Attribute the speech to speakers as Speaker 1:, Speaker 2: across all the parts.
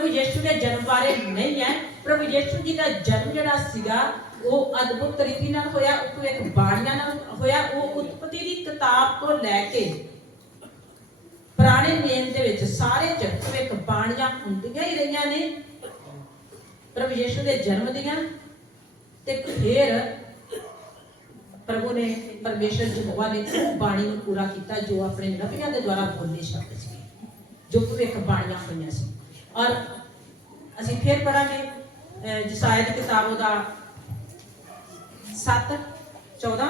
Speaker 1: ਪ੍ਰਭੂ ਯਿਸੂ ਦੇ ਜਨਮ ਬਾਰੇ ਨਹੀਂ ਹੈ। ਪ੍ਰਭੂ ਯਿਸੂ ਜੀ ਦਾ ਜਨਮ ਜਿਹੜਾ ਸੀਗਾ, ਉਹ ਅਦਭੁਤ ਤਰੀਕੇ ਨਾਲ ਹੋਇਆ ਉਹ ਇੱਕ ਬਾਣੀਆਂ ਨਾਲ ਹੋਇਆ, ਉਹ ਉਤਪਤੀ ਦੀ ਕਿਤਾਬ ਤੋਂ ਲੈ ਕੇ ਪੁਰਾਣੇ ਨੇਮ ਦੇ ਵਿੱਚ ਸਾਰੇ ਜਗਤ ਵਿੱਚ ਬਾਣੀਆਂ ਹੁੰਦੀਆਂ ਹੀ ਰਹੀਆਂ ਨੇ। ਪ੍ਰਭੂ ਯਿਸੂ ਦੇ ਜਨਮ ਦੀਆਂ। ਤੇ ਫਿਰ ਪ੍ਰਭੂ ਨੇ ਪਰਮੇਸ਼ਰ ਯਹੋਵਾ ਨੇ ਉਹ ਬਾਣੀ ਨੂੰ ਪੂਰਾ ਕੀਤਾ, ਜੋ ਆਪਣੇ ਨਬੀਆਂ ਦੇ ਦੁਆਰਾ ਬੋਲੇ ਸ਼ਬਦ ਸੀ, ਜੋ ਭਵਿੱਖ ਬਾਣੀਆਂ ਹੋਈਆਂ ਸੀ। ਔਰ ਅਸੀਂ ਫਿਰ ਪੜਾਂਗੇ ਜਸਾਇਆ ਦੀ ਕਿਤਾਬ ਦਾ 7 14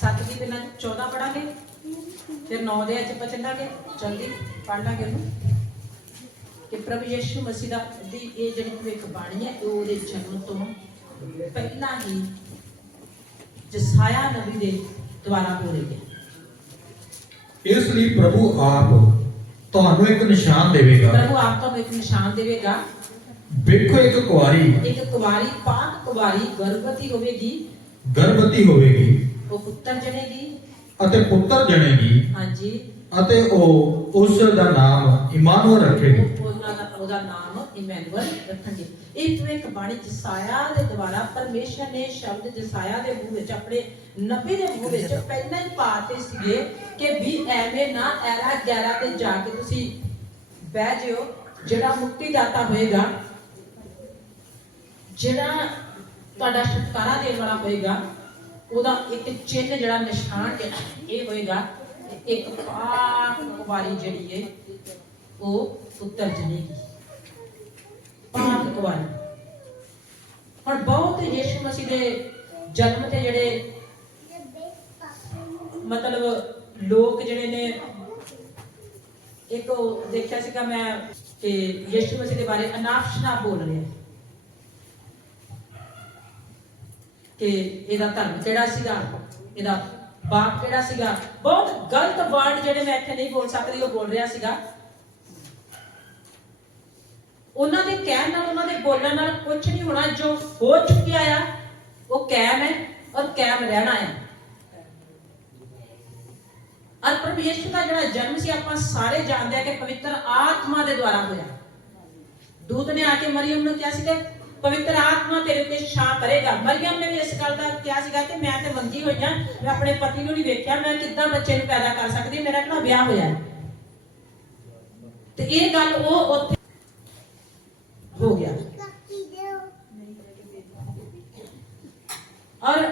Speaker 1: ਸੱਤ ਦੀ ਪਹਿਲਾਂ 14 ਪੜਾਂਗੇ ਫਿਰ 9 ਦੇ ਅੱਜ ਆਪਾਂ ਚੱਲਾਂਗੇ, ਜਲਦੀ ਪੜ ਲਾਂਗੇ ਉਹਨੂੰ। ਕਿ ਪ੍ਰਭੂ ਯਿਸੂ ਮਸੀਹ ਦਾ ਦੀ ਇਹ ਜਿਹੜੀ ਭਵਿੱਖ ਬਾਣੀ ਹੈ ਇਹ ਉਹਦੇ ਜਨਮ ਤੋਂ ਪਹਿਲਾਂ ਹੀ ਜਸਾਇਆ ਨਬੀ ਦੇ ਦੁਆਰਾ ਹੋ ਰਹੀ ਹੈ
Speaker 2: ਇਸ ਲਈ ਪ੍ਰਭੂ ਆਪ ਤੁਹਾਨੂੰ ਇੱਕ ਨਿਸ਼ਾਨ ਦੇਵੇਗਾ
Speaker 1: ਪ੍ਰਭੂ ਆਪ ਤੁਹਾਨੂੰ ਇੱਕ ਨਿਸ਼ਾਨ ਦੇਵੇਗਾ
Speaker 2: ਵੇਖੋ ਇੱਕ ਕੁਆਰੀ
Speaker 1: ਇੱਕ ਕੁਵਾਰੀ ਪਾਕ ਕੁਵਾਰੀ ਗਰਭਵਤੀ ਹੋਵੇਗੀ
Speaker 2: ਗਰਭਵਤੀ ਹੋਵੇਗੀ
Speaker 1: ਉਹ ਪੁੱਤਰ ਜਣੇਗੀ
Speaker 2: ਅਤੇ ਪੁੱਤਰ ਜਣੇਗੀ
Speaker 1: ਹਾਂਜੀ
Speaker 2: ਅਤੇ ਉਹ ਉਸ ਦਾ ਨਾਮ ਇਮਾਨੁਅਲ ਰੱਖੇਗੀ
Speaker 1: ਉਹ- ਉਹਨਾਂ ਦਾ ਉਹਦਾ ਨਾਮ ਇਮੈਨੂਅਲ ਰੱਖਣਗੇ। ਇਹ ਭਵਿੱਖ ਬਾਣੀ ਜਸਾਇਆ ਦੇ ਦੁਆਰਾ ਪਰਮੇਸ਼ਰ ਨੇ ਸ਼ਬਦ ਜਸਾਇਆ ਦੇ ਮੂੰਹ ਵਿੱਚ, ਆਪਣੇ ਨਬੀ ਦੇ ਮੂੰਹ ਵਿੱਚ ਪਹਿਲਾਂ ਹੀ ਪਾਤੇ ਸੀਗੇ ਕਿ ਵੀ ਐਵੇਂ ਨਾ ਐਰਾ ਗੈਰਾ ਤੇ ਜਾ ਕੇ ਤੁਸੀਂ ਬਹਿ ਜਿਓ, ਜਿਹੜਾ ਮੁਕਤੀ ਦਾਤਾ ਹੋਏਗਾ, ਜਿਹੜਾ ਤੁਹਾਡਾ ਛੁਟਕਾਰਾ ਦੇਣ ਵਾਲਾ ਹੋਏਗਾ, ਉਹਦਾ ਇੱਕ ਚਿੰਨ ਜਿਹੜਾ ਨਿਸ਼ਾਨ ਇਹ ਹੋਏਗਾ, ਇੱਕ ਪਾਕ ਕੁਵਾਰੀ ਜਿਹੜੀ ਹੈ, ਉਹ ਉਤਰ ਜਨੇਗੀ ਪਾਕ ਕੁਵਾਰੀ ਹੁਣ ਬਹੁਤ ਯਿਸੂ ਮਸੀਹ ਦੇ ਜਨਮ ਤੇ ਜਿਹੜੇ ਮਤਲਬ ਲੋਕ ਜਿਹੜੇ ਨੇ, ਇੱਕ ਦੇਖਿਆ ਸੀਗਾ ਮੈਂ ਕਿ ਯਿਸੂ ਮਸੀਹ ਦੇ ਬਾਰੇ ਅਨਾਪਸ਼ਨਾ ਬੋਲ ਰਹੇ ਕਿ ਇਹਦਾ ਧਰਮ ਕਿਹੜਾ ਸੀਗਾ? ਇਹਦਾ ਬਾਪ ਕਿਹੜਾ ਸੀਗਾ? ਬਹੁਤ ਗਲਤ ਵਰਡ ਜਿਹੜੇ ਮੈਂ ਇੱਥੇ ਨਹੀਂ ਬੋਲ ਸਕਦੀ, ਉਹ ਬੋਲ ਰਿਹਾ ਸੀਗਾ। ਉਹਨਾਂ ਦੇ ਕਹਿਣ ਨਾਲ, ਉਹਨਾਂ ਦੇ ਬੋਲਣ ਨਾਲ ਕੁਝ ਨਹੀਂ ਹੋਣਾ। ਜੋ ਹੋ ਚੁੱਕਿਆ ਆ, ਉਹ ਕਾਇਮ ਹੈ ਔਰ ਕਾਇਮ ਰਹਿਣਾ ਹੈ ਔਰ ਪ੍ਰਭੂ ਯਿਸੂ ਦਾ ਜਿਹੜਾ ਜਨਮ ਸੀ, ਆਪਾਂ ਸਾਰੇ ਜਾਣਦੇ ਆ ਕਿ ਪਵਿੱਤਰ ਆਤਮਾ ਦੇ ਦੁਆਰਾ ਹੋਇਆ। ਦੂਤ ਨੇ ਆ ਕੇ ਮਰੀਮ ਨੂੰ ਕਿਹਾ ਸੀਗਾ ਪਵਿੱਤਰ ਆਤਮਾ ਤੇਰੇ ਉੱਤੇ ਛਾਂ ਕਰੇਗਾ। ਮਰੀਮ ਨੇ ਵੀ ਇਸ ਗੱਲ ਦਾ ਕਿਹਾ ਸੀਗਾ ਕਿ ਮੈਂ ਤੇ ਮੰਗੀ ਹੋਈ ਹਾਂ ਮੈਂ ਆਪਣੇ ਪਤੀ ਨੂੰ ਨਹੀਂ ਵੇਖਿਆ, ਮੈਂ ਕਿੱਦਾਂ ਬੱਚੇ ਨੂੰ ਪੈਦਾ ਕਰ ਸਕਦੀ, ਮੇਰਾ ਕਿਹੜਾ ਵਿਆਹ ਹੋਇਆ ਹੈ। ਤੇ ਇਹ ਗੱਲ ਉਹ ਉੱਥੇ ਹੋ ਗਿਆ। ਔਰ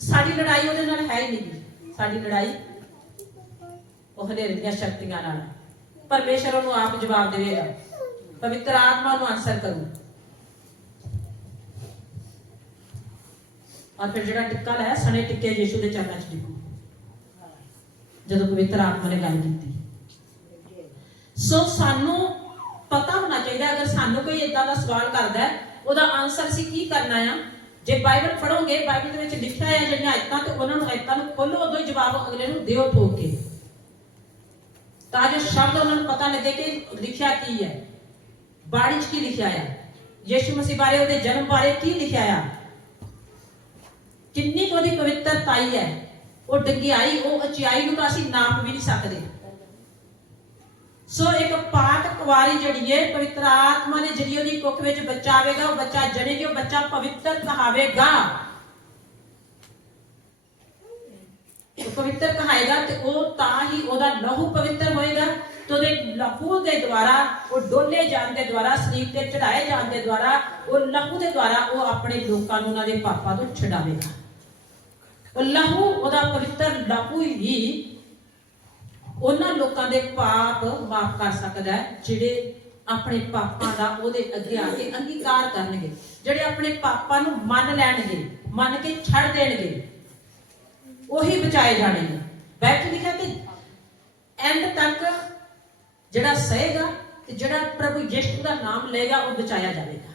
Speaker 1: ਸਾਡੀ ਲੜਾਈ ਉਹਦੇ ਨਾਲ ਹੈ ਹੀ ਨਹੀਂ ਸਾਡੀ ਲੜਾਈ ਉਹ ਹਨੇਰੇ ਦੀਆਂ ਸ਼ਕਤੀਆਂ ਨਾਲ। ਪਰਮੇਸ਼ਰ ਉਹਨੂੰ ਆਪ ਜਵਾਬ ਦੇਵੇਗਾ ਪਵਿੱਤਰ ਆਤਮਾ ਨੂੰ ਆਨਸਰ ਕਰੂ। ਔਰ ਫਿਰ ਜਿਹੜਾ ਟਿੱਕਾ ਲਾਇਆ, ਸਣੇ ਟਿੱਕੇ ਯੀਸ਼ੂ ਦੇ ਚਰਨਾਂ 'ਚ ਡਿੱਗੂ। ਜਦੋਂ ਪਵਿੱਤਰ ਆਤਮਾ ਨੇ ਗੱਲ ਕੀਤੀ। ਸੋ ਸਾਨੂੰ ਪਤਾ ਹੋਣਾ ਚਾਹੀਦਾ ਅਗਰ ਸਾਨੂੰ ਕੋਈ ਇਦਾਂ ਦਾ ਸਵਾਲ ਕਰਦਾ ਉਹਦਾ ਆਨਸਰ ਅਸੀਂ ਕੀ ਕਰਨਾ ਆ? ਜੇ ਬਾਈਬਲ ਪੜੋਗੇ ਬਾਈਬਲ ਦੇ ਵਿੱਚ ਲਿਖਿਆ ਹੈ ਜਿਹੜੀਆਂ ਆਇਤਾਂ, ਤੇ ਉਹਨਾਂ ਨੂੰ ਆਇਤਾਂ ਨੂੰ ਖੋਲੋ, ਉਦੋਂ ਹੀ ਜਵਾਬ ਅਗਲੇ ਨੂੰ ਦਿਓ ਠੋਕ। ਕੇ ਤਾਂ ਜੋ ਸ਼ਬਦ ਉਹਨਾਂ ਨੂੰ ਪਤਾ ਲੱਗੇ ਕਿ ਲਿਖਿਆ ਕੀ ਹੈ। ਬਾਣੀ 'ਚ ਕੀ ਲਿਖਿਆ ਆ? ਯਿਸੂ ਮਸੀਹ ਬਾਰੇ, ਉਹਦੇ ਜਨਮ ਬਾਰੇ ਕੀ ਲਿਖਿਆ ਆ? ਕਿੰਨੀ ਕੁ ਉਹਦੀ ਪਵਿੱਤਰਤਾਈ ਹੈ? ਉਹ ਡੰਗਿਆਈ, ਉਹ ਅਚਾਈ ਨੂੰ ਤਾਂ ਅਸੀਂ ਨਾਪ ਵੀ ਨਹੀਂ ਸਕਦੇ। ਸੋ ਇੱਕ ਪਾਕ ਕੁਵਾਰੀ ਜਿਹੜੀ ਹੈ ਪਵਿੱਤਰ ਆਤਮਾ ਦੇ ਜਰੀਏ ਉਹਦੀ ਕੁੱਖ ਵਿੱਚ ਬੱਚਾ ਆਵੇਗਾ, ਉਹ ਬੱਚਾ ਜਣੇਗਾ ਉਹ ਬੱਚਾ ਪਵਿੱਤਰ ਕਹਾਵੇਗਾ। ਉਹ ਪਵਿੱਤਰ ਕਹਾਏਗਾ ਤੇ ਉਹ ਤਾਂ ਹੀ ਉਹਦਾ ਲਹੂ ਪਵਿੱਤਰ ਹੋਏਗਾ ਤੇ ਉਹਦੇ ਲਹੂ ਦੇ ਦੁਆਰਾ, ਉਹ ਡੋਲੇ ਜਾਣ ਦੇ ਦੁਆਰਾ, ਸਰੀਰ ਤੇ ਚੜਾਏ ਜਾਣ ਦੇ ਦੁਆਰਾ, ਉਹ ਲਹੂ ਦੇ ਦੁਆਰਾ ਉਹ ਆਪਣੇ ਲੋਕਾਂ ਨੂੰ, ਉਹਨਾਂ ਦੇ ਪਾਪਾਂ ਤੋਂ ਛਡਾਵੇਗਾ। ਉਹ ਲਹੂ, ਉਹਦਾ ਪਵਿੱਤਰ ਲਹੂ ਹੀ ਉਹਨਾਂ ਲੋਕਾਂ ਦੇ ਪਾਪ ਮਾਫ ਕਰ ਸਕਦਾ ਹੈ, ਜਿਹੜੇ ਆਪਣੇ ਪਾਪਾਂ ਦਾ ਉਹਦੇ ਅੱਗੇ ਆ ਕੇ ਅੰਗੀਕਾਰ ਕਰਨਗੇ, ਜਿਹੜੇ ਆਪਣੇ ਪਾਪਾਂ ਨੂੰ ਮੰਨ ਲੈਣਗੇ, ਮੰਨ ਕੇ ਛੱਡ ਦੇਣਗੇ, ਉਹੀ ਬਚਾਏ ਜਾਣਗੇ। ਬੈਠ ਲਿਖਿਆ ਕਿ ਐਂਡ ਤੱਕ ਜਿਹੜਾ ਸਹੇਗਾ ਤੇ ਜਿਹੜਾ ਪ੍ਰਭੂ ਯਿਸੂ ਦਾ ਨਾਮ ਲਏਗਾ, ਉਹ ਬਚਾਇਆ ਜਾਵੇਗਾ।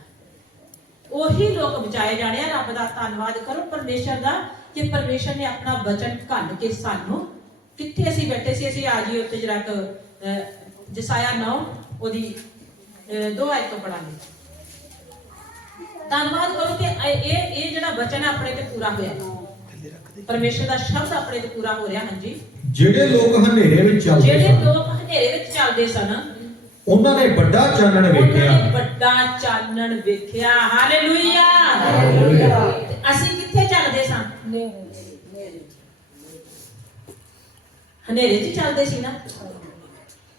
Speaker 1: ਉਹੀ ਲੋਕ ਬਚਾਏ ਜਾਣੇ ਆ, ਰੱਬ ਦਾ ਧੰਨਵਾਦ ਕਰੋ ਪਰਮੇਸ਼ਰ ਦਾ, ਕਿ ਪਰਮੇਸ਼ਰ ਨੇ ਆਪਣਾ ਵਚਨ ਘੱਲ ਕੇ ਸਾਨੂੰ ਕਿੱਥੇ ਅਸੀਂ ਬੈਠੇ ਸੀ ਅਸੀਂ ਆ ਜੀ ਉੱਤੇ ਜਰਾ ਕੁ ਜਸਾਇਆ 9 ਉਹਦੀ ਦੋ ਆਇਤ ਤੋਂ ਪੜਾਂਗੇ ਧੰਨਵਾਦ ਕਰੋ ਕਿ ਇਹ ਇਹ ਜਿਹੜਾ ਵਚਨ ਹੈ ਆਪਣੇ ਤੇ ਪੂਰਾ ਹੋਇਆ। ਪਰਮੇਸ਼ਰ ਦਾ ਸ਼ਬਦ ਆਪਣੇ ਤੇ ਪੂਰਾ ਹੋ ਰਿਹਾ ਹਾਂਜੀ।
Speaker 2: ਜਿਹੜੇ ਲੋਕ ਹਨੇਰੇ ਵਿੱਚ ਚੱਲਦੇ
Speaker 1: ਜਿਹੜੇ ਲੋਕ ਹਨੇਰੇ ਵਿੱਚ ਚੱਲਦੇ ਸਨ
Speaker 2: ਉਹਨਾਂ ਨੇ ਵੱਡਾ ਚਾਨਣ ਵੇਖਿਆ।
Speaker 1: ਵੱਡਾ ਚਾਨਣ ਵੇਖਿਆ। ਹਾਲੇਲੂਇਆ। ਅਸੀਂ ਕਿੱਥੇ ਚੱਲਦੇ ਸਾਂ ਹਨੇਰੇ 'ਚ ਚੱਲਦੇ ਸੀ ਨਾ।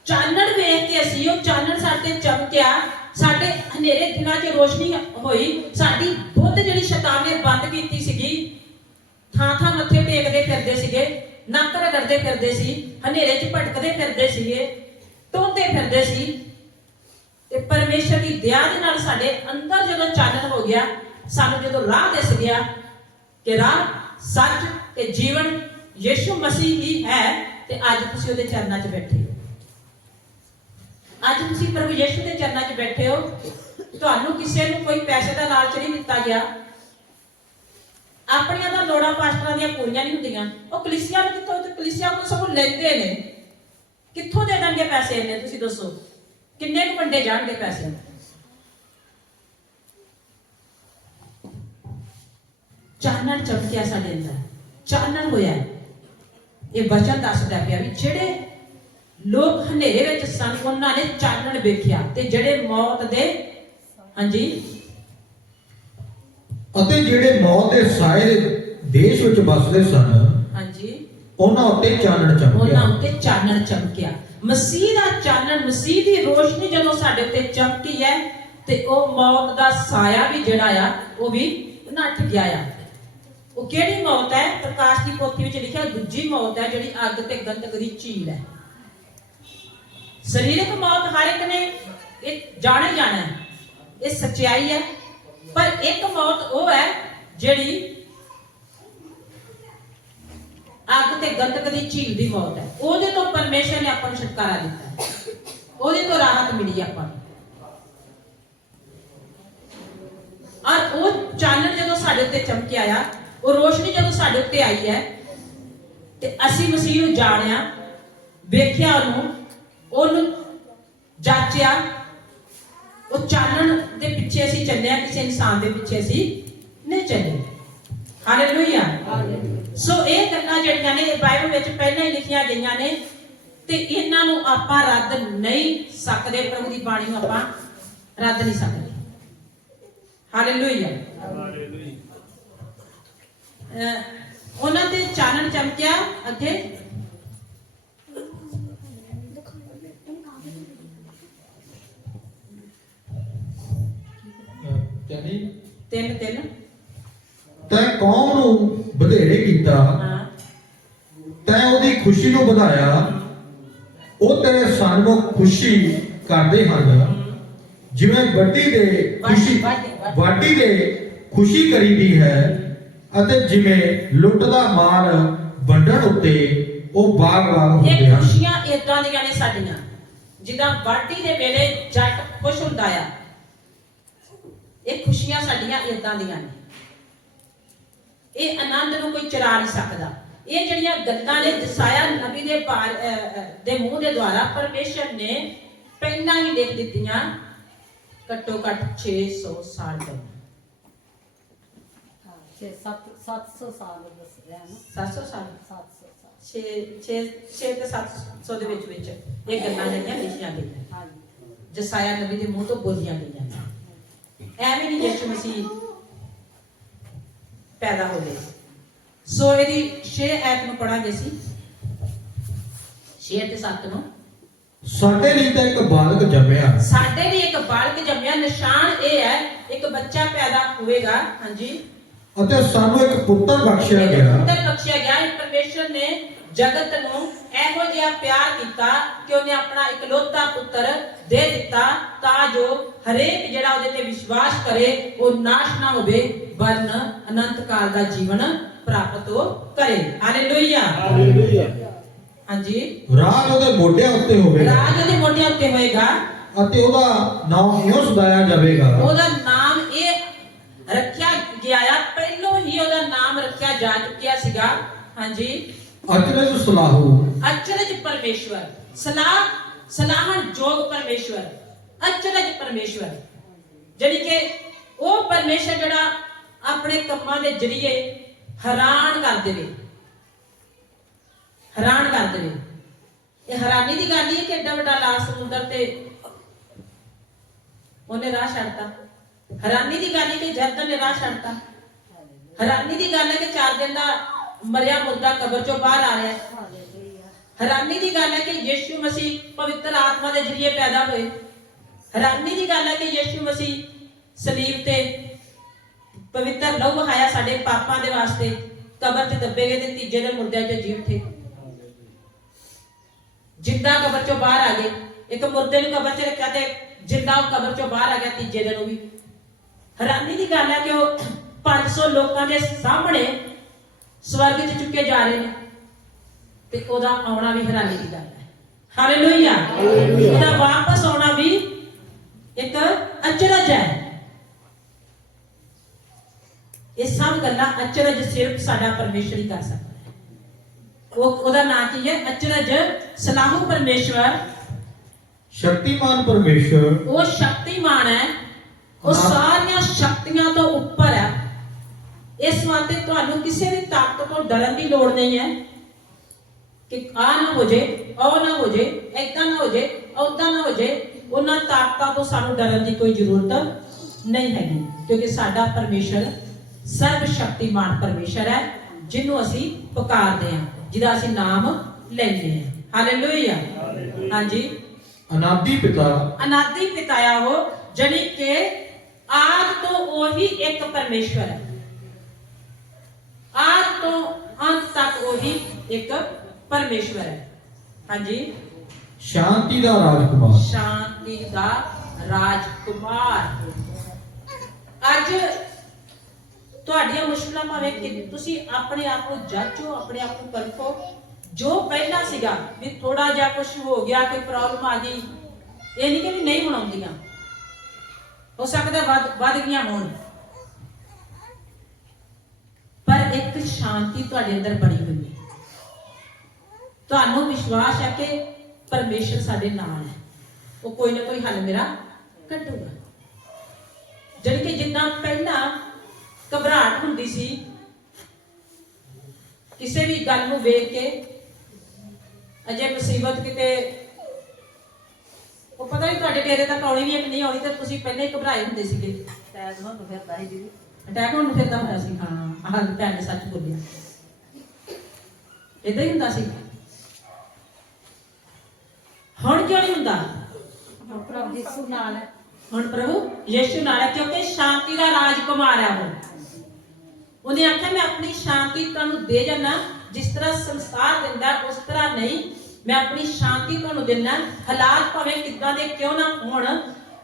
Speaker 1: ਚਾਨਣ ਵੇਖ ਕੇ ਅਸੀਂ, ਉਹ ਚਾਨਣ ਸਾਡੇ ਤੇ ਚਮਕਿਆ। ਸਾਡੇ ਹਨੇਰੇ ਦਿਨਾਂ 'ਚ ਰੋਸ਼ਨੀ ਹੋਈ। ਸਾਡੀ ਬੁੱਧ ਜਿਹੜੀ ਸ਼ੈਤਾਨ ਨੇ ਬੰਦ ਕੀਤੀ ਸੀਗੀ, ਥਾਂ ਥਾਂ ਮੱਥੇ ਟੇਕਦੇ ਫਿਰਦੇ ਸੀਗੇ, ਨੱਕ ਰਗੜਦੇ ਫਿਰਦੇ ਸੀ, ਹਨੇਰੇ 'ਚ ਭਟਕਦੇ ਫਿਰਦੇ ਸੀਗੇ ਟੋਂਦੇ ਫਿਰਦੇ ਸੀ। ਤੇ ਪਰਮੇਸ਼ਰ ਦੀ ਦਇਆ ਦੇ ਨਾਲ ਸਾਡੇ ਅੰਦਰ ਜਦੋਂ ਚਾਨਣ ਹੋ ਗਿਆ, ਸਾਨੂੰ ਜਦੋਂ ਰਾਹ ਦਿਸ ਗਿਆ ਕਿ ਰਾਹ ਸੱਚ ਤੇ ਜੀਵਨ ਯੀਸ਼ੂ ਮਸੀਹ ਹੀ ਹੈ ਤੇ ਅੱਜ ਤੁਸੀਂ ਉਹਦੇ ਚਰਨਾਂ 'ਚ ਬੈਠੇ ਹੋ। ਅੱਜ ਤੁਸੀਂ ਪ੍ਰਭੂ ਯੀਸ਼ੂ ਦੇ ਚਰਨਾਂ 'ਚ ਬੈਠੇ ਹੋ। ਤੁਹਾਨੂੰ ਕਿਸੇ ਨੂੰ ਕੋਈ ਪੈਸੇ ਦਾ ਲਾਲਚ ਨਹੀਂ ਦਿੱਤਾ ਗਿਆ। ਆਪਣੀਆਂ ਤਾਂ ਲੋੜਾਂ ਪਾਸਟਰਾਂ ਦੀਆਂ ਪੂਰੀਆਂ ਨਹੀਂ ਹੁੰਦੀਆਂ। ਉਹ ਕਲੀਸਿਆ ਨੂੰ ਕਿੱਥੋਂ ਤੇ ਕਲੀਸਿਆ ਨੂੰ ਸਭ ਲੈਂਦੇ ਨੇ। ਕਿੱਥੋਂ ਦੇ ਦਾਂਗੇ ਪੈਸੇ ਇਹਨੇ ਤੁਸੀਂ ਦੱਸੋ? ਕਿੰਨੇ ਕੁ ਵੰਡੇ ਜਾਣਗੇ ਪੈਸੇ? ਚਾਨਣ ਚਮਕਿਆ ਸਾਡੇ ਅੰਦਰ। ਚਾਨਣ ਹੋਇਆ। ਇਹ ਵਚਨ ਦੱਸਦਾ ਪਿਆ ਵੀ ਜਿਹੜੇ ਲੋਕ ਹਨੇਰੇ ਵਿੱਚ ਸਨ ਉਹਨਾਂ ਨੇ ਚਾਨਣ ਵੇਖਿਆ ਤੇ ਜਿਹੜੇ ਮੌਤ ਦੇ ਹਾਂਜੀ।
Speaker 2: ਅਤੇ ਜਿਹੜੇ ਮੌਤ ਦੇ ਸਾਏ ਦੇ ਦੇਸ਼ ਵਿੱਚ ਵੱਸਦੇ ਸਨ
Speaker 1: ਹਾਂਜੀ।
Speaker 2: ਉਹਨਾਂ ਉੱਤੇ ਚਾਨਣ ਚਮਕਿਆ।
Speaker 1: ਉਹਨਾਂ ਉੱਤੇ ਚਾਨਣ ਚਮਕਿਆ। ਮਸੀਹ ਦਾ ਚਾਨਣ ਮਸੀਹ ਦੀ ਰੋਸ਼ਨੀ ਜਦੋਂ ਸਾਡੇ ਉੱਤੇ ਚਮਕੀ ਹੈ ਤੇ ਉਹ ਮੌਤ ਦਾ ਸਾਇਆ ਵੀ ਜਿਹੜਾ ਆ ਉਹ ਵੀ ਨੱਠ ਗਿਆ ਆ। ਉਹ ਕਿਹੜੀ ਮੌਤ ਹੈ? ਪ੍ਰਕਾਸ਼ ਦੀ ਪੋਥੀ ਵਿੱਚ ਲਿਖਿਆ ਦੂਜੀ ਮੌਤ ਹੈ, ਜਿਹੜੀ ਅੱਗ ਤੇ ਗੰਧਕ ਦੀ ਝੀਲ ਹੈ। ਸਰੀਰਕ ਮੌਤ ਹਰ ਇੱਕ ਨੇ ਇਹ ਜਾਣਾ ਜਾਣਾ ਹੈ। ਇਹ ਸੱਚਾਈ ਹੈ। ਪਰ ਇੱਕ ਮੌਤ ਉਹ ਹੈ, ਜਿਹੜੀ ਅੱਗ ਤੇ ਗੰਧਕ ਦੀ ਝੀਲ ਦੀ ਮੌਤ ਹੈ। ਉਹਦੇ ਤੋਂ ਪਰਮੇਸ਼ਰ ਨੇ ਆਪਾਂ ਨੂੰ ਛੁਟਕਾਰਾ ਦਿੱਤਾ ਉਹਦੇ ਤੋਂ ਰਾਹਤ ਮਿਲੀ ਆਪਾਂ ਨੂੰ। ਔਰ ਉਹ ਚਾਨਣ ਜਦੋਂ ਸਾਡੇ ਉੱਤੇ ਚਮਕਿਆ ਆਇਆ ਉਹ ਰੋਸ਼ਨੀ ਜਦੋਂ ਸਾਡੇ ਉੱਤੇ ਆਈ ਹੈ ਤੇ ਅਸੀਂ ਮਸੀਹ ਨੂੰ ਜਾਣਿਆ ਵੇਖਿਆ ਉਹਨੂੰ ਉਹਨੂੰ ਜਾਚਿਆ ਉਹ ਚਾਨਣ ਦੇ ਪਿੱਛੇ ਅਸੀਂ ਚੱਲਿਆ ਕਿਸੇ ਇਨਸਾਨ ਦੇ ਪਿੱਛੇ ਅਸੀਂ ਨਹੀਂ ਚੱਲੇ। ਹਾਲੇਲੂਇਆ ਸੋ ਇਹ ਗੱਲਾਂ ਜਿਹੜੀਆਂ ਨੇ ਬਾਈਬਲ ਵਿੱਚ ਪਹਿਲਾਂ ਹੀ ਲਿਖੀਆਂ ਗਈਆਂ ਨੇ ਤੇ ਇਹਨਾਂ ਨੂੰ ਆਪਾਂ ਰੱਦ ਨਹੀਂ ਸਕਦੇ ਪ੍ਰਭੂ ਦੀ ਬਾਣੀ ਨੂੰ ਆਪਾਂ ਰੱਦ ਨਹੀਂ ਸਕਦੇ। ਹਾਲੇਲੂਇਆ ਅਹ ਉਹਨਾਂ ਤੇ ਚਾਨਣ ਚਮਕਿਆ ਅੱਗੇ?
Speaker 2: ਕਹਿੰਦੀ
Speaker 1: ਤਿੰਨ ਤਿੰਨ।
Speaker 2: ਤੈਂ ਕੌਮ ਨੂੰ ਵਧੇਰੇ ਕੀਤਾ
Speaker 1: ਹਾਂ।
Speaker 2: ਤੈਂ ਉਹਦੀ ਖੁਸ਼ੀ ਨੂੰ ਵਧਾਇਆ ਉਹ ਤੇਰੇ ਸਨਮੁਖ ਖੁਸ਼ੀ ਕਰਦੇ ਹਨ। ਜਿਵੇਂ ਵੱਡੀ ਦੇ ਖੁਸ਼ੀ
Speaker 1: ਵਾਢੀ
Speaker 2: ਦੇ ਖੁਸ਼ੀ ਕਰੀਦੀ ਹੈ ਅਤੇ ਜਿਵੇਂ ਲੁੱਟ ਦਾ ਮਾਲ ਵੰਡਣ ਉੱਤੇ ਉਹ ਬਾਗ-ਬਾਗ ਹੁੰਦੇ
Speaker 1: ਇਹ
Speaker 2: ਹਨ।
Speaker 1: ਖੁਸ਼ੀਆਂ ਇਦਾਂ ਦੀਆਂ ਨੇ ਸਾਡੀਆਂ ਜਿੱਦਾਂ ਵਾਢੀ ਦੇ ਵੇਲੇ ਜੱਟ ਖੁਸ਼ ਹੁੰਦਾ ਆ। ਇਹ ਖੁਸ਼ੀਆਂ ਸਾਡੀਆਂ ਇਦਾਂ ਦੀਆਂ ਨੇ। ਇਹ ਆਨੰਦ ਨੂੰ ਕੋਈ ਚਰਾ ਨਹੀਂ ਸਕਦਾ। ਇਹ ਜਿਹੜੀਆਂ ਗੱਲਾਂ ਨੇ ਜਸਾਇਆ ਨਬੀ ਦੇ ਪਾਰ- ਦੇ ਮੂੰਹ ਦੇ ਦੁਆਰਾ ਪਰਮੇਸ਼ਰ ਨੇ ਪਹਿਲਾਂ ਹੀ ਲਿਖ ਦਿੱਤੀਆਂ ਘੱਟੋ ਘੱਟ 600 ਸਾਲ ਪਹਿਲਾਂ।
Speaker 3: ਛੇ ਸੱਤ 700 ਸਾਲ ਦੱਸ ਰਿਹਾ ਨਾ।
Speaker 1: 700 ਸਾਲ?
Speaker 3: 700 ਸਾਲ।
Speaker 1: 6 6 6 ਤੇ 700 ਦੇ ਵਿੱਚ ਵਿੱਚ ਇਹ ਗੱਲਾਂ ਜਿਹੜੀਆਂ ਲਿਖੀਆਂ ਗਈਆਂ।
Speaker 3: ਹਾਂਜੀ।
Speaker 1: ਜਸਾਇਆ ਨਬੀ ਦੇ ਮੂੰਹ ਤੋਂ ਬੋਲੀਆਂ ਗਈਆਂ। ਐਵੇਂ ਨਹੀਂ ਯਿਸੂ ਮਸੀਹ ਪੈਦਾ ਹੋ ਗਏ। ਸੋ ਇਹਦੀ 6 ਐਤ ਨੂੰ ਪੜਾਂਗੇ ਸੀ 6 ਤੇ 7 ਨੂੰ।
Speaker 2: ਸਾਡੇ ਲਈ ਤਾਂ ਇੱਕ ਬਾਲਕ ਜੰਮਿਆ।
Speaker 1: ਸਾਡੇ ਲਈ ਇੱਕ ਬਾਲਕ ਜੰਮਿਆ। ਨਿਸ਼ਾਨ ਇਹ ਹੈ ਇੱਕ ਬੱਚਾ ਪੈਦਾ ਹੋਵੇਗਾ। ਹਾਂਜੀ।
Speaker 2: ਅਤੇ ਸਾਨੂੰ ਇੱਕ ਪੁੱਤਰ ਬਖਸ਼ਿਆ
Speaker 1: ਇੱਕ
Speaker 2: ਗਿਆ
Speaker 1: ਪੁੱਤਰ ਬਖਸ਼ਿਆ ਗਿਆ ਇਹ ਪਰਮੇਸ਼ਰ ਨੇ ਜਗਤ ਨੂੰ ਇਹੋ ਜਿਹਾ ਪਿਆਰ ਕੀਤਾ ਕਿ ਉਹਨੇ ਆਪਣਾ ਇਕਲੌਤਾ ਪੁੱਤਰ ਦੇ ਦਿੱਤਾ ਤਾਂ ਜੋ ਹਰੇਕ ਜਿਹੜਾ ਉਹਦੇ ਤੇ ਵਿਸ਼ਵਾਸ ਕਰੇ ਉਹ ਨਾਸ਼ ਨਾ ਹੋਵੇ ਵਰਨ ਅਨੰਤ ਕਾਲ ਦਾ ਜੀਵਨ ਪ੍ਰਾਪਤ ਉਹ ਕਰੇ ਹਾਲੇਲੂਇਆ ਹਾਂਜੀ
Speaker 2: ਰਾਜ ਉਹਦੇ ਮੋਢਿਆਂ ਉੱਤੇ ਹੋਵੇਗਾ
Speaker 1: ਰਾਜ ਉਹਦੇ ਮੋਢਿਆਂ ਉੱਤੇ ਹੋਏਗਾ
Speaker 2: ਅਤੇ ਉਹਦਾ ਨਾਮ ਇਉਂ ਸਦਾਇਆ ਜਾਵੇਗਾ
Speaker 1: ਉਹਦਾ ਨਾਮ ਜਾ ਚੁੱਕਿਆ ਸੀਗਾ। ਹਾਂਜੀ।
Speaker 2: ਅਚਰਜ ਸਲਾਹੂ
Speaker 1: ਅਚਰਜ ਪਰਮੇਸ਼ਵਰ। ਸਲਾਹ ਸਲਾਹਣ ਜੋਗ ਪਰਮੇਸ਼ਵਰ। ਅਚਰਜ ਪਰਮੇਸ਼ਵਰ। ਜਿਹੜੀ ਕਿ ਉਹ ਪਰਮੇਸ਼ਰ ਜਿਹੜਾ ਆਪਣੇ ਕੰਮਾਂ ਦੇ ਜ਼ਰੀਏ ਹੈਰਾਨ ਕਰ ਦੇਵੇ। ਹੈਰਾਨ ਕਰ ਦੇਵੇ। ਇਹ ਹੈਰਾਨੀ ਦੀ ਗੱਲ ਹੀ ਕਿ ਐਡਾ ਵੱਡਾ ਲਾਲ ਸਮੁੰਦਰ ਤੇ ਉਹਨੇ ਰਾਹ ਛੱਡਤਾ। ਹੈਰਾਨੀ ਦੀ ਗੱਲ ਹੈ ਕਿ ਜਰਦਨ ਨੇ ਰਾਹ ਛੱਡਤਾ ਹੈਰਾਨੀ ਦੀ ਗੱਲ ਹੈ ਕਿ ਚਾਰ ਦਿਨ ਦਾ ਮਰਿਆ ਮੁਰਦਾ ਕਬਰ ਚੋਂ ਬਾਹਰ ਆ ਰਿਹਾ ਹੈ। ਹੈਰਾਨੀ ਦੀ ਗੱਲ ਹੈ ਕਿ ਯੀਸ਼ੂ ਮਸੀਹ ਪਵਿੱਤਰ ਆਤਮਾ ਦੇ ਜ਼ਰੀਏ ਪੈਦਾ ਹੋਏ। ਹੈਰਾਨੀ ਦੀ ਗੱਲ ਹੈ ਕਿ ਯੀਸ਼ੂ ਮਸੀਹ ਸਲੀਬ ਤੇ ਪਵਿੱਤਰ ਲਹੂ ਵਹਾਇਆ ਸਾਡੇ ਪਾਪਾਂ ਦੇ ਵਾਸਤੇ, ਕਬਰ ਚ ਦੱਬੇ ਗਏ ਤੇ ਤੀਜੇ ਦਿਨ ਮੁਰਦਿਆਂ ਚ ਜੀ ਉੱਠੇ ਜਿੰਦਾ ਕਬਰ ਚੋਂ ਬਾਹਰ ਆ ਗਏ। ਇੱਕ ਮੁਰਦੇ ਨੂੰ ਕਬਰ 'ਚ ਰੱਖਿਆ ਤੇ ਜਿੰਦਾ ਉਹ ਕਬਰ ਚੋਂ ਬਾਹਰ ਆ ਗਿਆ ਤੀਜੇ ਦਿਨ ਉਹ ਵੀ। ਹੈਰਾਨੀ ਦੀ ਗੱਲ ਹੈ ਕਿ ਉਹ 500 ਲੋਕਾਂ ਦੇ ਸਾਹਮਣੇ ਸਵਰਗ 'ਚ ਚੁੱਕੇ ਜਾ ਰਹੇ ਨੇ ਤੇ ਉਹਦਾ ਆਉਣਾ ਵੀ ਹੈਰਾਨੀ ਦੀ ਗੱਲ ਹੈ ਹਾਲੇਲੂਇਆ ਉਹਦਾ ਵਾਪਸ ਆਉਣਾ ਵੀ ਇੱਕ ਅਚਰਜ ਹੈ ਇਹ ਸਭ ਗੱਲਾਂ ਅਚਰਜ ਸਿਰਫ ਸਾਡਾ ਪਰਮੇਸ਼ਰ ਹੀ ਕਰ ਸਕਦਾ ਹੈ ਉਹ ਉਹਦਾ ਨਾਂ ਕੀ ਹੈ ਅਚਰਜ ਸਲਾਹੂ ਪਰਮੇਸ਼ਵਰ
Speaker 2: ਸ਼ਕਤੀਮਾਨ ਪਰਮੇਸ਼ਰ
Speaker 1: ਉਹ ਸ਼ਕਤੀਮਾਨ ਹੈ ਉਹ
Speaker 2: ਹਾਂ।
Speaker 1: ਸਾਰੀਆਂ ਸ਼ਕਤੀਆਂ ਤੋਂ ਉੱਪਰ ਹੈ ਇਸ ਵਾਸਤੇ ਤੁਹਾਨੂੰ ਕਿਸੇ ਵੀ ਤਾਕਤ ਤੋਂ ਡਰਨ ਦੀ ਲੋੜ ਨਹੀਂ ਹੈ ਕਿ ਆ ਨਾ ਹੋ ਜੇ ਉਹ ਨਾ ਹੋ ਜੇ ਏਦਾਂ ਨਾ ਹੋ ਜੇ ਓਦਾਂ ਨਾ ਹੋ ਜੇ ਉਹਨਾਂ ਤਾਕਤਾਂ ਤੋਂ ਸਾਨੂੰ ਡਰਨ ਦੀ ਕੋਈ ਜ਼ਰੂਰਤ ਨਹੀਂ ਹੈਗੀ ਕਿਉਂਕਿ ਸਾਡਾ ਪਰਮੇਸ਼ਰ ਸਰਵ ਸ਼ਕਤੀਮਾਨ ਪਰਮੇਸ਼ਰ ਹੈ ਜਿਹਨੂੰ ਅਸੀਂ ਪੁਕਾਰਦੇ ਹਾਂ ਜਿਹਦਾ ਅਸੀਂ ਨਾਮ ਲੈਂਦੇ ਹਾਂ। ਹਾਲੇਲੂਇਆ ਹਾਂਜੀ।
Speaker 2: ਅਨਾਦੀ ਪਿਤਾ।
Speaker 1: ਅਨਾਦਿ ਪਿਤਾ ਆ ਉਹ ਜਣੀ ਕਿ ਆਦ ਤੋਂ ਉਹੀ ਇੱਕ ਪਰਮੇਸ਼ਵਰ ਹੈ। ਆਦ ਤੋਂ ਅੰਤ ਤੱਕ ਉਹੀ ਇੱਕ ਪਰਮੇਸ਼ਵਰ ਹੈ। ਹਾਂਜੀ।
Speaker 2: ਸ਼ਾਂਤੀ ਦਾ ਰਾਜਕੁਮਾਰ।
Speaker 1: ਸ਼ਾਂਤੀ ਦਾ ਰਾਜਕੁਮਾਰ। ਅੱਜ ਤੁਹਾਡੀਆਂ ਮੁਸ਼ਕਲਾਂ ਭਾਵੇਂ ਕਿ ਤੁਸੀਂ ਆਪਣੇ ਆਪ ਨੂੰ ਜਾਂਚੋ ਆਪਣੇ ਆਪ ਨੂੰ ਪਰਖੋ। ਜੋ ਪਹਿਲਾਂ ਸੀਗਾ ਵੀ ਥੋੜਾ ਜਿਹਾ ਕੁਝ ਹੋ ਗਿਆ ਕੋਈ ਪ੍ਰੋਬਲਮ ਆ ਗਈ ਇਹ ਨਹੀਂ ਕਿ ਨਹੀਂ ਬਣਾਉਂਦੀਆਂ ਹੋ ਸਕਦਾ ਵੱਧ ਵੱਧ ਗਈਆਂ ਹੋਣ ਪਰ ਇੱਕ ਸ਼ਾਂਤੀ ਤੁਹਾਡੇ ਅੰਦਰ ਬਣੀ ਹੋਈ ਹੈ। ਤੁਹਾਨੂੰ ਵਿਸ਼ਵਾਸ ਹੈ ਕਿ ਪਰਮੇਸ਼ਰ ਸਾਡੇ ਨਾਲ ਹੈ। ਉਹ ਕੋਈ ਨਾ ਕੋਈ ਹੱਲ ਮੇਰਾ ਕੱਢੂਗਾ। ਜਿਹੜੀ ਕਿ ਜਿੱਦਾਂ ਪਹਿਲਾਂ ਘਬਰਾਹਟ ਹੁੰਦੀ ਸੀ, ਕਿਸੇ ਵੀ ਗੱਲ ਨੂੰ ਵੇਖ ਕੇ ਅਜੇ ਮੁਸੀਬਤ ਕਿਤੇ ਉਹ ਪਤਾ ਨਹੀਂ ਤੁਹਾਡੇ ਡੇਰੇ ਤੱਕ ਆਉਣੀ ਵੀ ਹੈ ਨਹੀਂ ਆਉਣੀ, ਤਾਂ ਤੁਸੀਂ ਪਹਿਲਾਂ ਹੀ ਘਬਰਾਏ ਹੁੰਦੇ ਸੀਗੇ।
Speaker 3: ਟੈਗ ਨੂੰ ਫਿਰਦਾ ਸੀ ਦੀਦੀ।
Speaker 1: ਅਟੈਕ ਹੋਣ ਨੂੰ ਫਿਰਦਾ ਹੁੰਦਾ ਸੀ ਹਾਂ ਆਹ ਭੈਣ ਨੇ ਸੱਚ ਬੋਲਿਆ। ਇਦਾਂ ਹੀ ਹੁੰਦਾ ਸੀ। ਹੁਣ ਕਿਉਂ ਨਹੀਂ ਹੁੰਦਾ?
Speaker 3: ਹੁਣ ਪ੍ਰਭੂ ਯਿਸੂ ਨਾਲ ਹੈ।
Speaker 1: ਹੁਣ ਪ੍ਰਭੂ ਯਿਸੂ ਨਾਲ ਹੈ ਕਿਉਂਕਿ ਸ਼ਾਂਤੀ ਦਾ ਰਾਜਕੁਮਾਰ ਹੈ ਉਹ। ਉਹਨੇ ਆਖਿਆ ਮੈਂ ਆਪਣੀ ਸ਼ਾਂਤੀ ਤੁਹਾਨੂੰ ਦੇ ਜਾਣਾ ਜਿਸ ਤਰ੍ਹਾਂ ਸੰਸਾਰ ਦਿੰਦਾ ਉਸ ਤਰ੍ਹਾਂ ਨਹੀਂ। ਮੈਂ ਆਪਣੀ ਸ਼ਾਂਤੀ ਤੁਹਾਨੂੰ ਦਿੰਦਾ। ਹਾਲਾਤ ਭਾਵੇਂ ਕਿੱਦਾਂ ਦੇ ਕਿਉਂ ਨਾ ਹੋਣ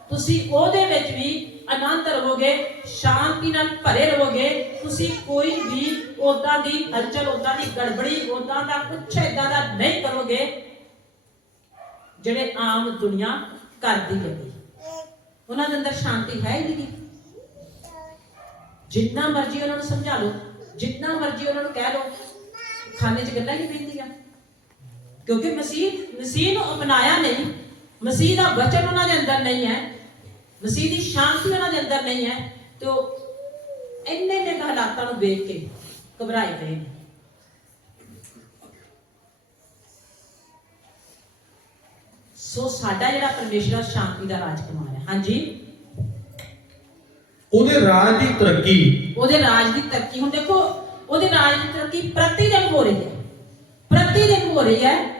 Speaker 1: ਤੁਸੀਂ ਉਹਦੇ ਵਿੱਚ ਵੀ ਆਨੰਦ ਰਹੋਗੇ, ਸ਼ਾਂਤੀ ਨਾਲ ਭਰੇ ਰਹੋਗੇ, ਤੁਸੀਂ ਕੋਈ ਵੀ ਉਦਾਂ ਦੀ ਹਲਚਲ ਉਦਾਂ ਦੀ ਗੜਬੜੀ ਉਦਾਂ ਦਾ ਕੁਛ ਏਦਾਂ ਦਾ ਨਹੀਂ ਕਰੋਗੇ, ਜਿਹੜੇ ਆਮ ਦੁਨੀਆ ਕਰਦੀ ਹੈ। ਉਹਨਾਂ ਦੇ ਅੰਦਰ ਸ਼ਾਂਤੀ ਹੈ ਹੀ ਨਹੀਂ। ਜਿੰਨਾ ਮਰਜ਼ੀ ਉਹਨਾਂ ਨੂੰ ਸਮਝਾ ਲਓ, ਜਿੰਨਾ ਮਰਜ਼ੀ ਉਹਨਾਂ ਨੂੰ ਕਹਿ ਲਓ ਖਾਣੇ 'ਚ ਗੱਲਾਂ ਹੀ ਨਹੀਂ ਪੈਂਦੀਆਂ। ਕਿਉਂਕਿ ਮਸੀਹ ਮਸੀਹ ਨੂੰ ਅਪਣਾਇਆ ਨਹੀਂ, ਮਸੀਹ ਦਾ ਵਚਨ ਉਹਨਾਂ ਦੇ ਅੰਦਰ ਨਹੀਂ ਹੈ। ਮਸੀਹ ਦੀ ਸ਼ਾਂਤੀ ਉਹਨਾਂ ਦੇ ਅੰਦਰ ਨਹੀਂ ਹੈ ਤੇ ਉਹ ਇੰਨੇ ਕੁ ਹਾਲਾਤਾਂ ਨੂੰ ਵੇਖ ਕੇ ਘਬਰਾਏ ਪਏ ਨੇ। ਸੋ ਸਾਡਾ ਜਿਹੜਾ ਪਰਮੇਸ਼ਰ ਸ਼ਾਂਤੀ ਦਾ ਰਾਜਕੁਮਾਰ ਹੈ। ਹਾਂਜੀ?
Speaker 2: ਉਹਦੇ ਰਾਜ ਦੀ ਤਰੱਕੀ।
Speaker 1: ਉਹਦੇ ਰਾਜ ਦੀ ਤਰੱਕੀ। ਹੁਣ ਦੇਖੋ ਉਹਦੇ ਰਾਜ ਦੀ ਤਰੱਕੀ ਪ੍ਰਤੀ ਦਿਨ ਹੋ ਰਹੀ ਹੈ। ਪ੍ਰਤੀ ਦਿਨ ਹੋ ਰਹੀ ਹੈ।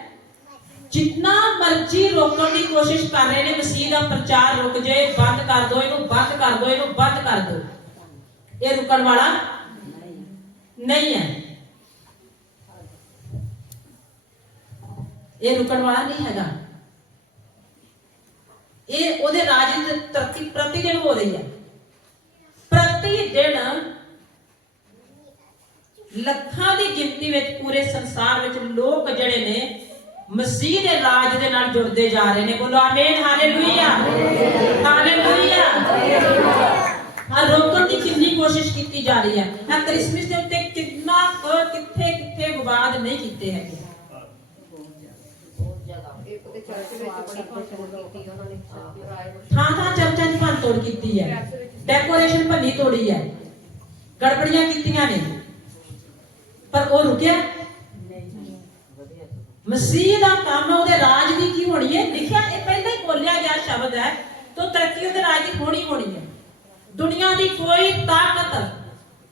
Speaker 1: ਜਿੰਨਾ ਮਰਜ਼ੀ ਰੋਕਣ ਦੀ ਕੋਸ਼ਿਸ਼ ਕਰ ਰਹੇ ਨੇ, ਮਸੀਹ ਦਾ ਪ੍ਰਚਾਰ ਰੁਕ ਜਾਏ ਬੰਦ ਕਰ ਦਿਓ ਇਹਨੂੰ, ਬੰਦ ਕਰ ਦਿਓ ਇਹਨੂੰ, ਬੰਦ ਕਰ ਦਿਓ ਇਹ ਰੁਕਣ ਵਾਲਾ ਨਹੀਂ ਹੈ। ਇਹ ਰੁਕਣ ਵਾਲਾ ਨਹੀਂ ਹੈਗਾ। ਇਹ ਉਹਦੇ ਰਾਜ ਦੀ ਤਰੱਕੀ ਪ੍ਰਤੀ ਦਿਨ ਹੋ ਰਹੀ ਹੈ। ਪ੍ਰਤੀ ਦਿਨ ਲੱਖਾਂ ਦੀ ਗਿਣਤੀ ਵਿੱਚ ਪੂਰੇ ਸੰਸਾਰ ਵਿੱਚ ਲੋਕ ਜਿਹੜੇ ਨੇ ਮਸੀਹ ਦੇ ਰਾਜ ਦੇ ਨਾਲ ਜੁੜਦੇ ਜਾ ਰਹੇ ਨੇ ਬੋਲੋ ਆਮੀਨ ਹਾਲੇਲੂਇਆ ਹਾਲੇਲੂਇਆ ਆ ਰੋਕਣ ਦੀ ਕਿੰਨੀ ਕੋਸ਼ਿਸ਼ ਕੀਤੀ ਜਾ ਰਹੀ ਹੈ ਆ ਕ੍ਰਿਸਮਸ ਦੇ ਉੱਤੇ ਕਿੰਨਾ ਕੁ ਕਿੱਥੇ ਕਿੱਥੇ ਵਿਵਾਦ ਨਹੀਂ ਕੀਤੇ ਹੈਗੇ
Speaker 3: ਬਹੁਤ ਜ਼ਿਆਦਾ
Speaker 4: ਇੱਕ ਤੇ ਚਰਚ ਵਿੱਚ ਬੜੀ ਭੰਨ ਤੋੜ ਕੀਤੀ ਉਹਨਾਂ ਨੇ ਕਿਰਾਏ
Speaker 1: ਥਾਂ ਥਾਂ ਚਰਚਾਂ ਦੀ ਭੰਨ ਤੋੜ ਕੀਤੀ ਹੈ
Speaker 4: ਚਰਚ ਵਿੱਚ
Speaker 1: ਡੈਕੋਰੇਸ਼ਨ ਭੰਨੀ ਤੋੜੀ ਹੈ ਗੜਬੜੀਆਂ ਕੀਤੀਆਂ ਨੇ ਪਰ ਉਹ ਰੁਕਿਆ ਮਸੀਹ ਦਾ ਕੰਮ ਉਹਦੇ ਰਾਜ ਦੀ ਕੀ ਹੋਣੀ ਹੈ? ਲਿਖਿਆ ਇਹ ਪਹਿਲਾਂ ਹੀ ਬੋਲਿਆ ਗਿਆ ਸ਼ਬਦ ਹੈ ਤੋ ਤਰੱਕੀ ਉਹਦੇ ਰਾਜ ਦੀ ਹੋਣੀ ਹੋਣੀ ਹੈ। ਦੁਨੀਆ ਦੀ ਕੋਈ ਤਾਕਤ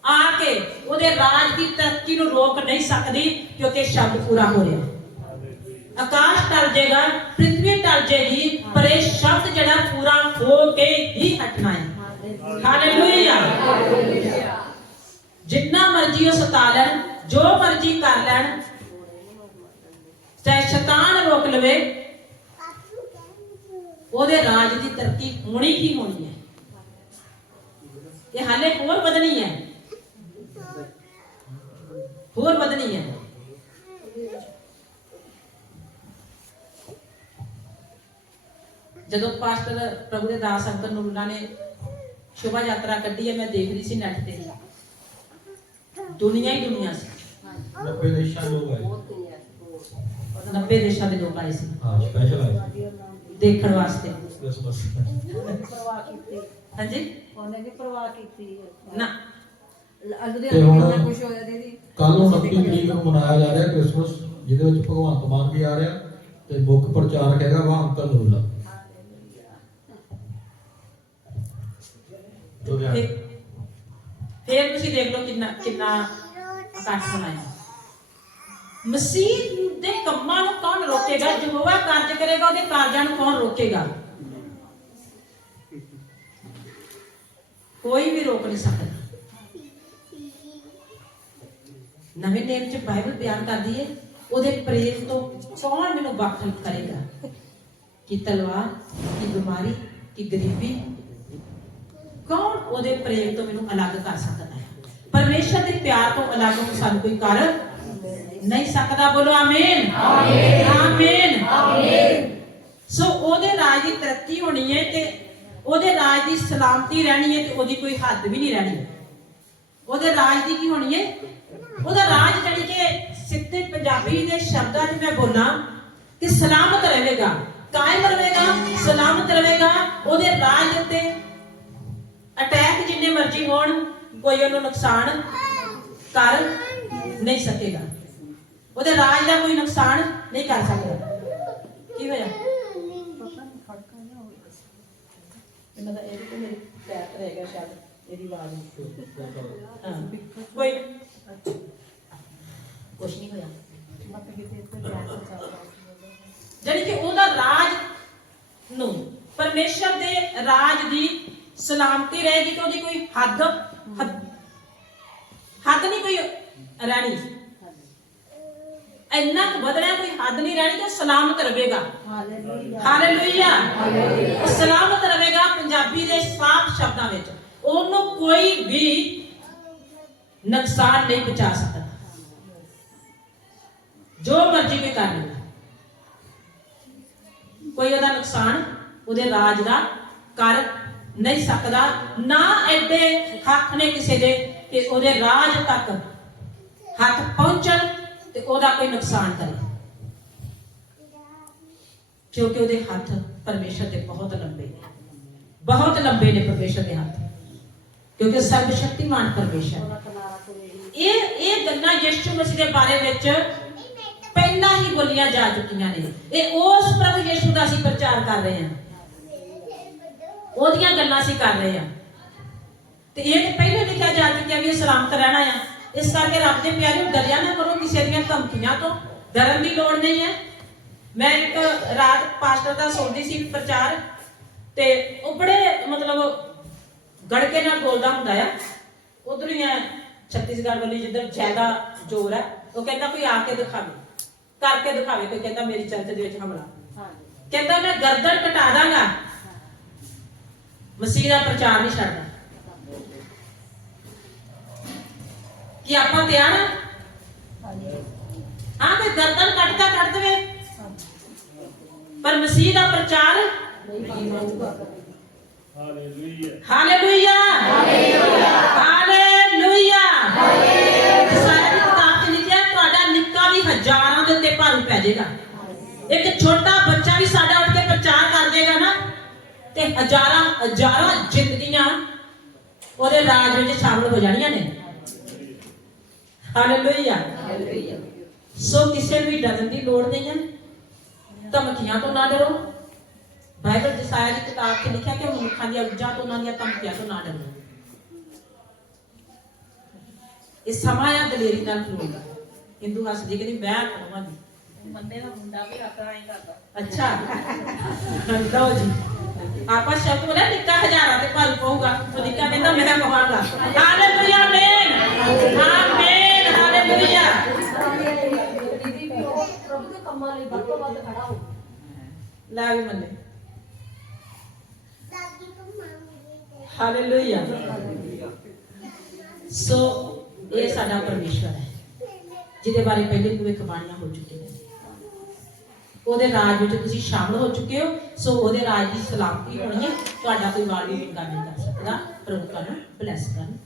Speaker 1: ਆ ਕੇ ਉਹਦੇ ਰਾਜ ਦੀ ਤਰੱਕੀ ਨੂੰ ਰੋਕ ਨਹੀਂ ਸਕਦੀ ਕਿਉਂਕਿ ਸ਼ਬਦ ਪੂਰਾ ਹੋ ਰਿਹਾ ਆਕਾਸ਼ ਟਲ ਜਾਏਗਾ ਪ੍ਰithvi ਟਲ ਜਾਏਗੀ ਪਰ ਇਹ ਸ਼ਬਦ ਜਿਹੜਾ ਪੂਰਾ ਹੋ ਕੇ ਹੀ ਹਟਣਾ ਹੈ। ਹਾਲੇਲੂਇਆ ਜਿੰਨਾ ਮਰਜ਼ੀ ਉਹ ਸਤਾ ਲੈਣ ਜੋ ਮਰਜ਼ੀ ਕਰ ਲੈਣ ਚਾਹੇ ਸ਼ੈਤਾਨ ਰੋਕ ਲਵੇ, ਉਹਦੇ ਰਾਜ ਦੀ ਤਰੱਕੀ ਹੋਣੀ ਹੀ ਹੋਣੀ ਹੈ? ਇਹ ਹਾਲੇ ਹੋਰ ਵਧਣੀ ਹੈ। ਹੋਰ ਵਧਣੀ ਹੈ। ਜਦੋਂ ਪਾਸਟਰ ਪ੍ਰਭੂ ਦੇ ਦਾਸ ਅੰਕਲ ਨੂਰਲਾ ਨੇ ਸ਼ੋਭਾ ਯਾਤਰਾ ਕੱਢੀ ਹੈ, ਮੈਂ ਦੇਖ ਰਹੀ ਸੀ ਨੈਟ ਤੇ। ਦੁਨੀਆ ਹੀ ਦੁਨੀਆ ਸੀ।
Speaker 2: 90 ਦੇਸ਼ਾਂ ਲੋਕ ਆਏ।
Speaker 1: 90 ਦੇਸ਼ਾਂ ਦੇ ਲੋਕ ਆਏ ਸੀ।
Speaker 2: ਹਾਂ ਸਪੈਸ਼ਲ ਆਏ
Speaker 1: ਦੇਖਣ ਵਾਸਤੇ।
Speaker 2: ਕ੍ਰਿਸਮਸ
Speaker 3: ਪਰਵਾਹ ਕੀਤੀ
Speaker 1: ਹਾਂਜੀ?
Speaker 3: ਉਹਨੇ ਵੀ ਪਰਵਾਹ ਕੀਤੀ
Speaker 1: ਨਾ।
Speaker 2: ਹੁਣ-
Speaker 3: ਕਿੰਨਾ ਕੁਝ ਹੋਇਆ ਦੀਦੀ
Speaker 2: ਕੱਲ ਨੂੰ 29 ਤਰੀਕ ਨੂੰ ਮਨਾਇਆ ਜਾ ਰਿਹਾ ਕ੍ਰਿਸਮਸ ਜਿਹਦੇ ਵਿੱਚ ਭਗਵੰਤ ਮਾਨ ਵੀ ਆ ਰਿਹਾ ਤੇ ਮੁੱਖ ਪ੍ਰਚਾਰਕ ਹੈਗਾ ਵਾ ਅੰਕਲ ਨੂਰਲਾ ਲੁਧਿਆਣਾ
Speaker 1: ਫਿਰ ਤੁਸੀਂ ਦੇਖ ਲਓ ਕਿੰਨਾ ਕਿੰਨਾ ਇਕੱਠ ਬਣਾਇਆ। ਮਸੀਹ ਦੇ ਕੰਮਾਂ ਨੂੰ ਕੌਣ ਰੋਕੇਗਾ? ਯਹੋਵਾ ਕਾਰਜ ਕਰੇਗਾ, ਉਹਦੇ ਕਾਰਜਾਂ ਨੂੰ ਕੌਣ ਰੋਕੇਗਾ? ਕੋਈ ਵੀ ਰੋਕ ਨਹੀਂ ਸਕਦਾ। ਨਵੇਂ ਨੇਮ ਚ ਬਾਈਬਲ ਬਿਆਨ ਕਰਦੀ ਹੈ ਉਹਦੇ ਪ੍ਰੇਮ ਤੋਂ ਕੌਣ ਮੈਨੂੰ ਵੱਖ ਕਰੇਗਾ? ਕਿ ਤਲਵਾਰ, ਕਿ ਬਿਮਾਰੀ, ਕਿ ਗਰੀਬੀ? ਕੌਣ ਉਹਦੇ ਪ੍ਰੇਮ ਤੋਂ ਮੈਨੂੰ ਅਲੱਗ ਕਰ ਸਕਦਾ ਹੈ? ਪਰਮੇਸ਼ਰ ਦੇ ਪਿਆਰ ਤੋਂ ਅਲੱਗ ਸਾਨੂੰ ਕੋਈ ਕਰ ਨਹੀਂ ਸਕਦਾ ਬੋਲੋ ਆਮੀਨ। ਆਮੀਨ। ਆਮੀਨ। ਸੋ ਉਹਦੇ ਰਾਜ ਦੀ ਤਰੱਕੀ ਹੋਣੀ ਹੈ ਤੇ ਉਹਦੇ ਰਾਜ ਦੀ ਸਲਾਮਤੀ ਰਹਿਣੀ ਹੈ ਤੇ ਉਹਦੀ ਕੋਈ ਹੱਦ ਵੀ ਨਹੀਂ ਰਹਿਣੀ। ਉਹਦੇ ਰਾਜ ਦੀ ਕੀ ਹੋਣੀ ਹੈ? ਉਹਦਾ ਰਾਜ ਜਾਣੀ ਕਿ ਸਿੱਧੇ ਪੰਜਾਬੀ ਦੇ ਸ਼ਬਦਾਂ 'ਚ ਮੈਂ ਬੋਲਾਂ ਕਿ ਸਲਾਮਤ ਰਹੇਗਾ। ਕਾਇਮ ਰਹੇਗਾ ਸਲਾਮਤ ਰਹੇਗਾ। ਉਹਦੇ ਰਾਜ ਉੱਤੇ ਅਟੈਕ ਜਿੰਨੇ ਮਰਜ਼ੀ ਹੋਣ ਕੋਈ ਉਹਨੂੰ ਨੁਕਸਾਨ ਕਰ ਨਹੀਂ ਸਕੇਗਾ। ਉਹਦੇ ਰਾਜ ਦਾ ਕੋਈ ਨੁਕਸਾਨ ਨਹੀਂ ਕਰ ਸਕਦਾ। ਕੀ ਹੋਇਆ? ਇਹਨਾਂ ਦਾ ਇਹ ਵੀ ਤੇ ਮੇਰੀ ਪੈਰ ਤੇ ਰਹੇਗਾ ਸ਼ਾਇਦ ਇਹਦੀ ਆਵਾਜ਼ ਹਾਂ। ਕੋਈ ਕੁਛ ਨਹੀਂ ਹੋਇਆ। ਜਾਣੀ ਕਿ ਉਹਦਾ ਰਾਜ ਨੂੰ ਪਰਮੇਸ਼ਰ ਦੇ ਰਾਜ ਦੀ ਸਲਾਮਤੀ ਰਹੇਗੀ ਤੇ ਉਹਦੀ ਕੋਈ ਹੱਦ ਹੱਦ ਹੱਦ ਨਹੀਂ ਕੋਈ ਰਹਿਣੀ। ਇੰਨਾ ਕੁ ਵਧਣਾ ਕੋਈ ਹੱਦ ਨਹੀਂ ਰਹਿਣੀ ਤੇ ਸਲਾਮਤ ਰਹੇਗਾ।
Speaker 3: ਹਾਲੇਲੂਇਆ।
Speaker 1: ਉਹ ਸਲਾਮਤ ਰਹੇਗਾ ਪੰਜਾਬੀ ਦੇ ਸਾਫ਼ ਸ਼ਬਦਾਂ ਵਿੱਚ। ਉਹਨੂੰ ਕੋਈ ਵੀ ਨੁਕਸਾਨ ਨਹੀਂ ਪਹੁੰਚਾ ਸਕਦਾ। ਜੋ ਮਰਜ਼ੀ ਕੋਈ ਕਰ ਲਵੇ। ਕੋਈ ਉਹਦਾ ਨੁਕਸਾਨ ਉਹਦੇ ਰਾਜ ਦਾ ਕਰ ਨਹੀਂ ਸਕਦਾ। ਨਾ ਐਡੇ ਹੱਥ ਨੇ ਕਿਸੇ ਦੇ ਕਿ ਉਹਦੇ ਰਾਜ ਤੱਕ ਹੱਥ ਪਹੁੰਚਣ। ਤੇ ਉਹਦਾ ਕੋਈ ਨੁਕਸਾਨ ਕਰੇ। ਕਿਉਂਕਿ ਉਹਦੇ ਹੱਥ ਪਰਮੇਸ਼ਰ ਦੇ ਬਹੁਤ ਲੰਬੇ ਨੇ। ਬਹੁਤ ਲੰਬੇ ਨੇ ਪਰਮੇਸ਼ਰ ਦੇ ਹੱਥ। ਕਿਉਂਕਿ ਸਰਬ ਸ਼ਕਤੀਮਾਨ ਪਰਮੇਸ਼ਰ। ਇਹ ਇਹ ਗੱਲਾਂ ਯਿਸੂ ਮਸੀਹ ਦੇ ਬਾਰੇ ਵਿੱਚ ਪਹਿਲਾਂ ਹੀ ਬੋਲੀਆਂ ਜਾ ਚੁੱਕੀਆਂ ਨੇ। ਇਹ ਉਸ ਪ੍ਰਭੂ ਯਿਸੂ ਦਾ ਅਸੀਂ ਪ੍ਰਚਾਰ ਕਰ ਰਹੇ ਹਾਂ। ਉਹਦੀਆਂ ਗੱਲਾਂ ਅਸੀਂ ਕਰ ਰਹੇ ਹਾਂ। ਤੇ ਇਹ ਤਾਂ ਪਹਿਲਾਂ ਲਿਖਿਆ ਜਾ ਚੁੱਕਿਆ ਵੀ ਸਲਾਮਤ ਰਹਿਣਾ ਆ। ਇਸ ਕਰਕੇ ਰੱਬ ਦੇ ਪਿਆਰੇ ਡਰਿਆ ਨਾ ਕਰੋ ਕਿਸੇ ਦੀਆਂ ਧਮਕੀਆਂ ਤੋਂ। ਡਰਨ ਦੀ ਲੋੜ ਨਹੀਂ ਹੈ। ਮੈਂ ਇੱਕ ਰਾਤ ਪਾਸਟਰ ਦਾ ਸੁਣਦੀ ਸੀ ਪ੍ਰਚਾਰ ਤੇ ਉਹ ਬੜੇ ਮਤਲਬ ਗੜਕੇ ਨਾਲ ਬੋਲਦਾ ਹੁੰਦਾ ਆ। ਉਧਰ ਹੀ ਹੈ ਛੱਤੀਸਗੜ੍ਹ ਵਾਲੀ ਜਿੱਧਰ ਜ਼ਿਆਦਾ ਜ਼ੋਰ ਹੈ ਉਹ ਕਹਿੰਦਾ ਕੋਈ ਆ ਕੇ ਦਿਖਾਵੇ ਕਰਕੇ ਦਿਖਾਵੇ ਕੋਈ ਕਹਿੰਦਾ ਮੇਰੀ ਚਰਚ ਦੇ ਵਿੱਚ ਹਮਲਾ।
Speaker 3: ਹਾਂਜੀ।
Speaker 1: ਕਹਿੰਦਾ ਮੈਂ ਗਰਦਨ ਕਟਾ ਦਾਂਗਾ। ਮਸੀਹ ਦਾ ਪ੍ਰਚਾਰ ਨਹੀਂ ਛੱਡਦਾ। ਕੀ ਆਪਾਂ ਤਿਆਰ ਆ? ਹਾਂ ਤੇ ਗਰਦਨ ਕੱਟਦਾ ਕੱਟ ਦੇਵੇ। ਪਰ ਮਸੀਹ ਦਾ ਪ੍ਰਚਾਰ ਹਾਲੇਲੂਇਆ। ਹਾਲੇਲੂਇਆ। ਸਾਰੀ ਕਿਤਾਬ ਚ ਲਿਖਿਆ ਤੁਹਾਡਾ ਨਿੱਕਾ ਵੀ ਹਜ਼ਾਰਾਂ ਦੇ ਉੱਤੇ ਭਾਰੂ ਪੈ ਜਾਏਗਾ। ਇੱਕ ਛੋਟਾ ਬੱਚਾ ਵੀ ਸਾਡਾ ਉੱਠ ਕੇ ਪ੍ਰਚਾਰ ਕਰ ਦੇਗਾ ਨਾ ਤੇ ਹਜ਼ਾਰਾਂ ਹਜ਼ਾਰਾਂ ਜ਼ਿੰਦਗੀਆਂ ਉਹਦੇ ਰਾਜ ਵਿੱਚ ਹੋ ਹਾਲੇਲੂਇਆ ਸੋ ਕਿਸੇ ਨੂੰ ਵੀ ਡਰਨ ਦੀ ਲੋੜ ਨਹੀਂ ਹੈ ਧਮਕੀਆਂ ਤੋਂ ਨਾ ਡਰੋ। ਬਾਈਬਲ ਜਸਾਇਆ ਦੀ ਕਿਤਾਬ 'ਚ ਲਿਖਿਆ ਕਿ ਮਨੁੱਖਾਂ ਦੀਆਂ ਉੱਜਾਂ ਤੋਂ ਉਹਨਾਂ ਦੀਆਂ ਧਮਕੀਆਂ ਤੋਂ ਨਾ ਡਰੋ। ਇਹ ਸਮਾਂ ਆ ਦਲੇਰੀ ਨਾਲ ਖਲੋਣਾ ਹਿੰਦੂ ਹੱਸਦੀ ਕਹਿੰਦੀ ਮੈਂ ਕਰਾਂਗੀ
Speaker 3: ਮੰਨੇ ਦਾ ਮੁੰਡਾ ਵੀ ਆਪਣਾ ਹੀ ਕਰਦਾ।
Speaker 1: ਅੱਛਾ। ਲਓ ਜੀ। ਆਪਾਂ ਸ਼ਬਦ ਬੋਲਿਆ ਨਿੱਕਾ ਹਜ਼ਾਰਾਂ ਤੇ ਭਰ ਪਊਗਾ। ਉਹ ਨਿੱਕਾ ਕਹਿੰਦਾ ਮੈਂ ਕਹਾਂਗਾ ਹਾਲੇਲੂਇਆ ਆਮੇਨ ਆਮੇਨ ਹਾਲੇਲੂਇਆ
Speaker 3: ਦੀਦੀ ਵੀ ਉਹ ਪ੍ਰਭੂ ਦੇ ਕੰਮਾਂ ਲਈ ਵੱਧ ਤੋਂ ਵੱਧ ਖੜਾ ਹੋ
Speaker 1: ਲੈ ਵੀ ਮੰਨੇ ਹਾਲੇਲੂਇਆ ਸੋ ਇਹ ਸਾਡਾ ਪਰਮੇਸ਼ਵਰ ਹੈ ਜਿਹਦੇ ਬਾਰੇ ਪਹਿਲੇ ਪੂਰੇ ਕਹਾਣੀਆਂ ਹੋ ਚੁੱਕੀਆਂ ਨੇ ਉਹਦੇ ਰਾਜ ਵਿੱਚ ਤੁਸੀਂ ਸ਼ਾਮਲ ਹੋ ਚੁੱਕੇ ਹੋ ਸੋ ਉਹਦੇ ਰਾਜ ਦੀ ਸਲਾਮਤੀ ਹੋਣੀ ਹੈ ਤੁਹਾਡਾ ਕੋਈ ਵਾਰ ਵੀ ਵਿੰਗਾ ਨਹੀਂ ਕਰ ਸਕਦਾ ਪ੍ਰਭੂ ਤੁਹਾਨੂੰ ਬਲੈਸ ਕਰਨ